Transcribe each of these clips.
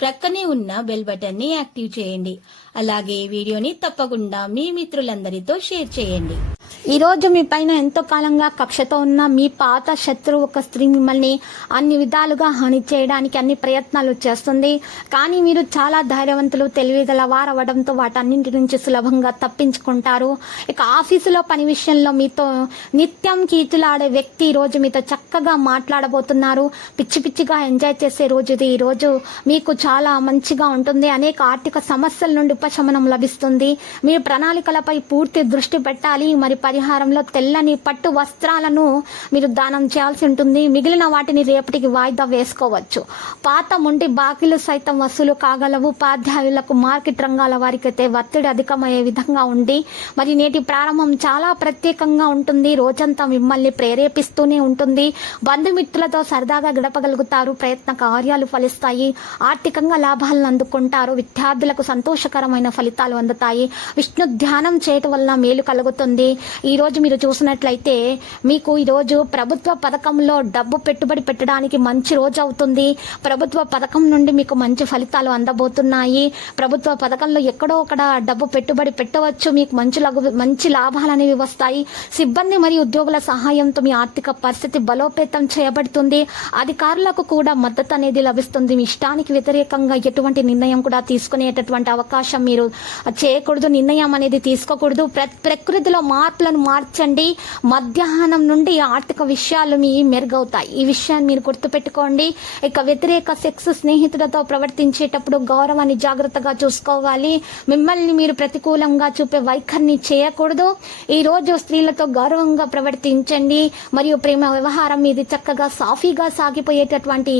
ప్రక్కనే ఉన్న బెల్ బటన్ని యాక్టివ్ చేయండి. అలాగే వీడియోని తప్పకుండా మీ మిత్రులందరితో షేర్ చేయండి. ఈ రోజు మీ పైన ఎంతో కాలంగా కక్షతో ఉన్న మీ పాత శత్రువు ఒక స్త్రీ మిమ్మల్ని అన్ని విధాలుగా హాని చేయడానికి అన్ని ప్రయత్నాలు చేస్తుంది. కానీ మీరు చాలా ధైర్యవంతులు తెలివిగల వారవడంతో వాటన్నింటి నుంచి సులభంగా తప్పించుకుంటారు. ఇక ఆఫీసులో పని విషయంలో మీతో నిత్యం కీచులాడే వ్యక్తి ఈ రోజు మీతో చక్కగా మాట్లాడబోతున్నారు. పిచ్చి పిచ్చిగా ఎంజాయ్ చేసే రోజుది ఈరోజు ఈ రోజు. మీకు చాలా మంచిగా ఉంటుంది. అనేక ఆర్థిక సమస్యల నుండి ఉపశమనం లభిస్తుంది. మీరు ప్రణాళికలపై పూర్తి దృష్టి పెట్టాలి. మరి పరిహారంలో తెల్లని పట్టు వస్త్రాలను మీరు దానం చేయాల్సి ఉంటుంది. మిగిలిన వాటిని రేపటికి వాయిదా వేసుకోవచ్చు. పాత ఉండి బాకీలు సైతం వసూలు కాగలవు. ఉపాధ్యాయులకు మార్కెట్ రంగాల వారికైతే ఒత్తిడి అధికమయ్యే విధంగా ఉంది. మరి నేటి ప్రారంభం చాలా ప్రత్యేకంగా ఉంటుంది. రోజంతా మిమ్మల్ని ప్రేరేపిస్తూనే ఉంటుంది. బంధుమిత్రులతో సరదాగా గడపగలుగుతారు. ప్రయత్న కార్యాలు ఫలిస్తాయి. ఆర్థిక ఆర్థికంగా లాభాలను అందుకుంటారు. విద్యార్థులకు సంతోషకరమైన ఫలితాలు అందుతాయి. విష్ణు ధ్యానం చేయటం వల్ల మేలు కలుగుతుంది. ఈ రోజు మీరు చూసినట్లయితే మీకు ఈరోజు ప్రభుత్వ పథకంలో డబ్బు పెట్టుబడి పెట్టడానికి మంచి రోజు అవుతుంది. ప్రభుత్వ పథకం నుండి మీకు మంచి ఫలితాలు అందబోతున్నాయి. ప్రభుత్వ పథకంలో ఎక్కడో ఒకడ డబ్బు పెట్టుబడి పెట్టవచ్చు. మీకు మంచి లఘు మంచి లాభాలు అనేవి వస్తాయి. సిబ్బంది మరియు ఉద్యోగుల సహాయంతో మీ ఆర్థిక పరిస్థితి బలోపేతం చేయబడుతుంది. అధికారులకు కూడా మద్దతు అనేది లభిస్తుంది. మీ ఇష్టానికి వ్యతిరేకంగా ఎటువంటి నిర్ణయం కూడా తీసుకునేటటువంటి అవకాశం మీరు చేయకూడదు నిర్ణయం అనేది తీసుకోకూడదు. ప్రకృతిలో మార్పులను మార్చండి. మధ్యాహ్నం నుండి ఆర్థిక విషయాలు మీ మెరుగవుతాయి. ఈ విషయాన్ని మీరు గుర్తుపెట్టుకోండి. ఇక వ్యతిరేక సెక్స్ స్నేహితులతో ప్రవర్తించేటప్పుడు గౌరవాన్ని జాగ్రత్తగా చూసుకోవాలి. మిమ్మల్ని మీరు ప్రతికూలంగా చూపే వైఖరిని చేయకూడదు. ఈ రోజు స్త్రీలతో గౌరవంగా ప్రవర్తించండి. మరియు ప్రేమ వ్యవహారం ఇది చక్కగా సాఫీగా సాగిపోయేటటువంటి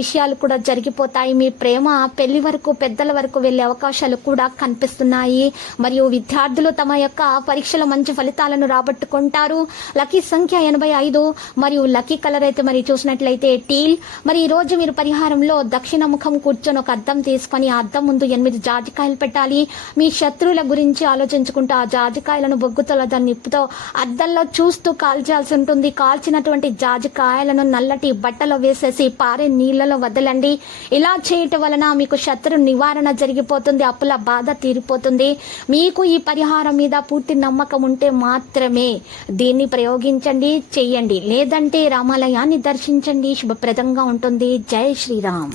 విషయాలు కూడా జరిగిపోతాయి. మీ ప్రేమ పెళ్ళి వరకు పెద్దల వరకు వెళ్ళే అవకాశాలు కూడా కనిపిస్తున్నాయి. మరియు విద్యార్థులు తమ యొక్క పరీక్షల మంచి ఫలితాలను రాబట్టుకుంటారు. లక్కీ సంఖ్య ఎనభై ఐదు మరియు లక్కీ కలర్ అయితే మరి చూసినట్లయితే టీల్. మరి ఈ రోజు మీరు పరిహారంలో దక్షిణ ముఖం కూర్చొని ఒక అద్దం తీసుకొని ఆ అద్దం ముందు ఎనిమిది జాజికాయలు పెట్టాలి. మీ శత్రువుల గురించి ఆలోచించుకుంటూ ఆ జాజికాయలను బొగ్గుతో దాన్ని నిప్పుతో అద్దంలో చూస్తూ కాల్చాల్సి ఉంటుంది. కాల్చినటువంటి జాజికాయలను నల్లటి బట్టలో వేసేసి పారే నీళ్ళలో వదలండి. ఇలా చేయటం వలన మీకు శత్రు నివారణ జరిగిపోతుంది అప్పుల బాధ తీరిపోతుంది. మీకు ఈ పరిహారం మీద పూర్తి నమ్మకం ఉంటే మాత్రమే దీన్ని ప్రయోగించండి చెయ్యండి లేదంటే రామాలయాన్ని దర్శించండి. శుభప్రదంగా ఉంటుంది. జై శ్రీరామ్.